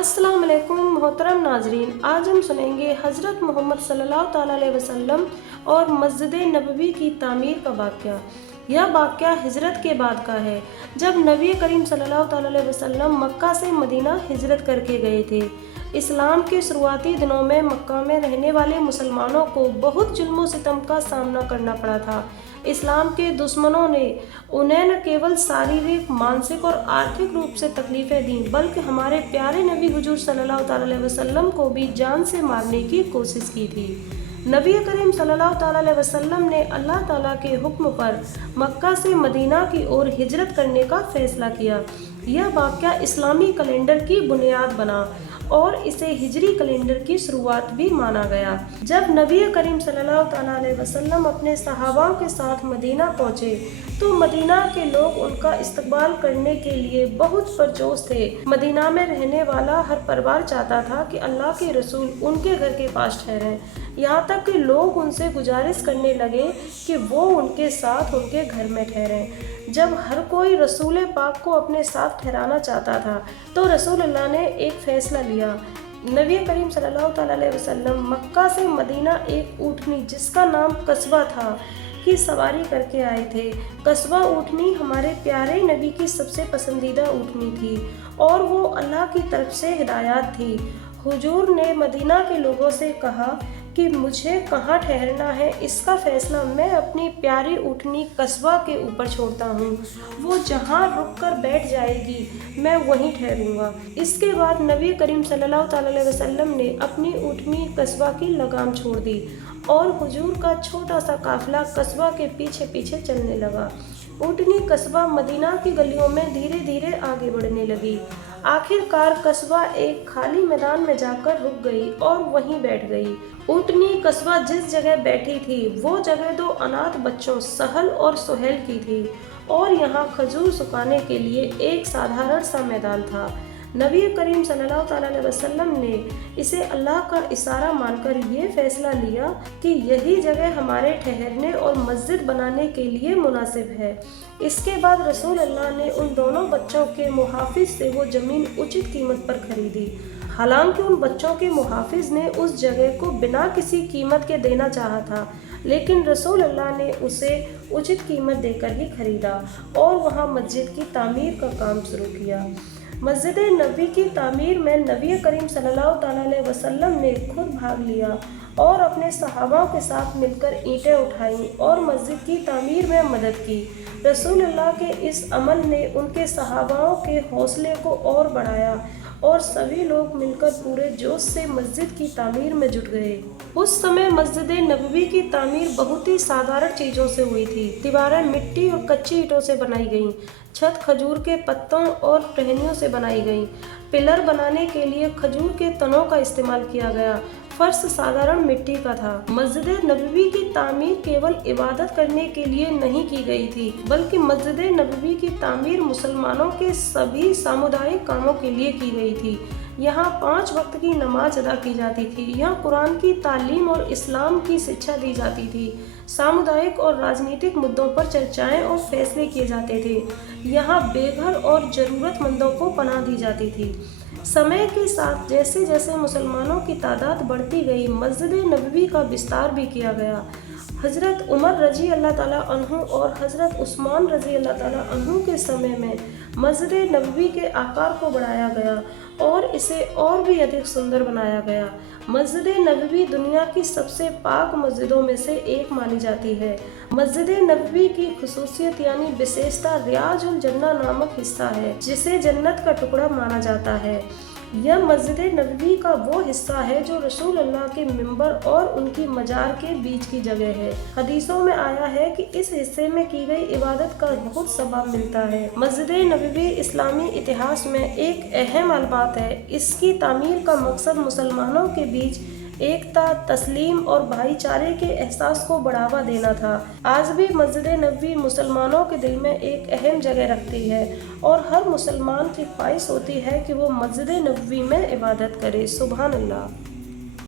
अस्सलाम वालेकुम मोहतरम नाजरीन, आज हम सुनेंगे हज़रत मोहम्मद सल्लल्लाहु ताला अलैहि वसल्लम और मस्जिद नबवी की तामीर का वाक़या। यह वाक़या हिजरत के बाद का है, जब नबी करीम सल्लल्लाहु ताला अलैहि वसल्लम मक्का से मदीना हिजरत करके गए थे। इस्लाम के शुरुआती दिनों में मक्का में रहने वाले मुसलमानों को बहुत जुल्म सितम का सामना करना पड़ा था। इस्लाम के दुश्मनों ने उन्हें न केवल शारीरिक, मानसिक और आर्थिक रूप से तकलीफ़ें दी, बल्कि हमारे प्यारे नबी हुजूर सल्लल्लाहु ताला अलैहि वसल्लम को भी जान से मारने की कोशिश की थी। नबी करीम सल्लल्लाहु ताला अलैहि वसल्लम ने अल्लाह ताला के हुक्म पर मक्का से मदीना की ओर हिजरत करने का फैसला किया। यह वाक़या इस्लामी कैलेंडर की बुनियाद बना और इसे हिजरी कैलेंडर की शुरुआत भी माना गया। जब नबी करीम सल्लल्लाहु ताला अलैहि वसल्लम अपने सहाबाओं के साथ मदीना पहुँचे तो मदीना के लोग उनका इस्तकबाल करने के लिए बहुत पुरजोश थे। मदीना में रहने वाला हर परिवार चाहता था कि अल्लाह के रसूल उनके घर के पास ठहरें। यहाँ तक कि लोग उनसे गुजारिश करने लगे कि वो उनके साथ उनके घर में ठहरें। जब हर कोई रसूल पाक को अपने साथ ठहराना चाहता था तो रसूलुल्लाह ने एक फ़ैसला लिया। नबी करीम सल्लल्लाहु ताला अलैहि वसल्लम मक्का से मदीना एक ऊँटनी जिसका नाम कस्बा था की सवारी करके आए थे। कस्बा ऊँटनी हमारे प्यारे नबी की सबसे पसंदीदा ऊँटनी थी और वो अल्लाह की तरफ से हिदायत थी। हुजूर ने मदीना के लोगों से कहा कि मुझे कहाँ ठहरना है, इसका फ़ैसला मैं अपनी प्यारी ऊँटनी कस्बा के ऊपर छोड़ता हूँ। वो जहाँ रुक कर बैठ जाएगी मैं वहीं ठहरूँगा। इसके बाद नबी करीम सल्लल्लाहु ताला अलैहि वसल्लम ने अपनी ऊँटनी कस्बा की लगाम छोड़ दी और हुजूर का छोटा सा काफिला कस्बा के पीछे पीछे चलने लगा। ऊँटनी कस्बा मदीना की गलियों में धीरे धीरे आगे बढ़ने लगी। आखिरकार कस्बा एक खाली मैदान में जाकर रुक गई और वहीं बैठ गई। ऊँटनी कस्बा जिस जगह बैठी थी वो जगह दो अनाथ बच्चों सहल और सुहेल की थी और यहाँ खजूर सुखाने के लिए एक साधारण सा मैदान था। नबी करीम सल्लल्लाहु ताला अलैहि वसल्लम ने इसे अल्लाह का इशारा मानकर ये फैसला लिया कि यही जगह हमारे ठहरने और मस्जिद बनाने के लिए मुनासिब है। इसके बाद रसूल अल्लाह ने उन दोनों बच्चों के मुहाफिज से वो ज़मीन उचित कीमत पर खरीदी। हालांकि उन बच्चों के मुहाफिज ने उस जगह को बिना किसी कीमत के देना चाहा था, लेकिन रसूल अल्लाह ने उसे उचित कीमत देकर ही खरीदा और वहाँ मस्जिद की तामीर का काम शुरू किया। मस्जिद नबी की तामीर में नबी करीम सल्लल्लाहु ताला अलैहि वसल्लम ने खुद भाग लिया और अपने सहाबाओं के साथ मिलकर ईंटें उठाईं और मस्जिद की तामीर में मदद की। रसूलुल्लाह के इस अमल ने उनके सहाबाओं के हौसले को और बढ़ाया और सभी लोग मिलकर पूरे जोश से मस्जिद की तामीर में जुट गए। उस समय मस्जिद नबवी की तामीर बहुत ही साधारण चीज़ों से हुई थी। दीवारें मिट्टी और कच्ची ईंटों से बनाई गईं, छत खजूर के पत्तों और टहनियों से बनाई गई। पिलर बनाने के लिए खजूर के तनों का इस्तेमाल किया गया। फर्श साधारण मिट्टी का था। मस्जिद नबवी की तामीर केवल इबादत करने के लिए नहीं की गई थी, बल्कि मस्जिद नबवी की तामीर मुसलमानों के सभी सामुदायिक कामों के लिए की गई थी। यहाँ 5 वक्त की नमाज अदा की जाती थी। यहाँ कुरान की तालीम और इस्लाम की शिक्षा दी जाती थी। सामुदायिक और राजनीतिक मुद्दों पर चर्चाएं और फैसले किए जाते थे। यहाँ बेघर और ज़रूरतमंदों को पनाह दी जाती थी। समय के साथ जैसे जैसे मुसलमानों की तादाद बढ़ती गई, मस्जिद नबवी का विस्तार भी किया गया। हज़रत उमर रजी अल्लाह ताला अन्हु और हज़रत उस्मान रजी अल्लाह ताला अन्हु के समय में मस्जिद नबवी के आकार को बढ़ाया गया और इसे और भी अधिक सुंदर बनाया गया। मस्जिद नबवी दुनिया की सबसे पाक मस्जिदों में से एक मानी जाती है। मस्जिद नबवी की खुसूसियत यानी विशेषता रियाजुल जन्नह नामक हिस्सा है, जिसे जन्नत का टुकड़ा माना जाता है। यह मस्जिद नबवी का वो हिस्सा है जो रसूल अल्लाह के मिंबर और उनकी मजार के बीच की जगह है। हदीसों में आया है कि इस हिस्से में की गई इबादत का बहुत सवाब मिलता है। मस्जिद नबवी इस्लामी इतिहास में एक अहम अलबात है। इसकी तामीर का मकसद मुसलमानों के बीच एकता, तस्लीम और भाईचारे के एहसास को बढ़ावा देना था। आज भी मस्जिद नबवी मुसलमानों के दिल में एक अहम जगह रखती है और हर मुसलमान की ख्वाहिश होती है कि वो मस्जिद नबवी में इबादत करे। सुभान अल्लाह।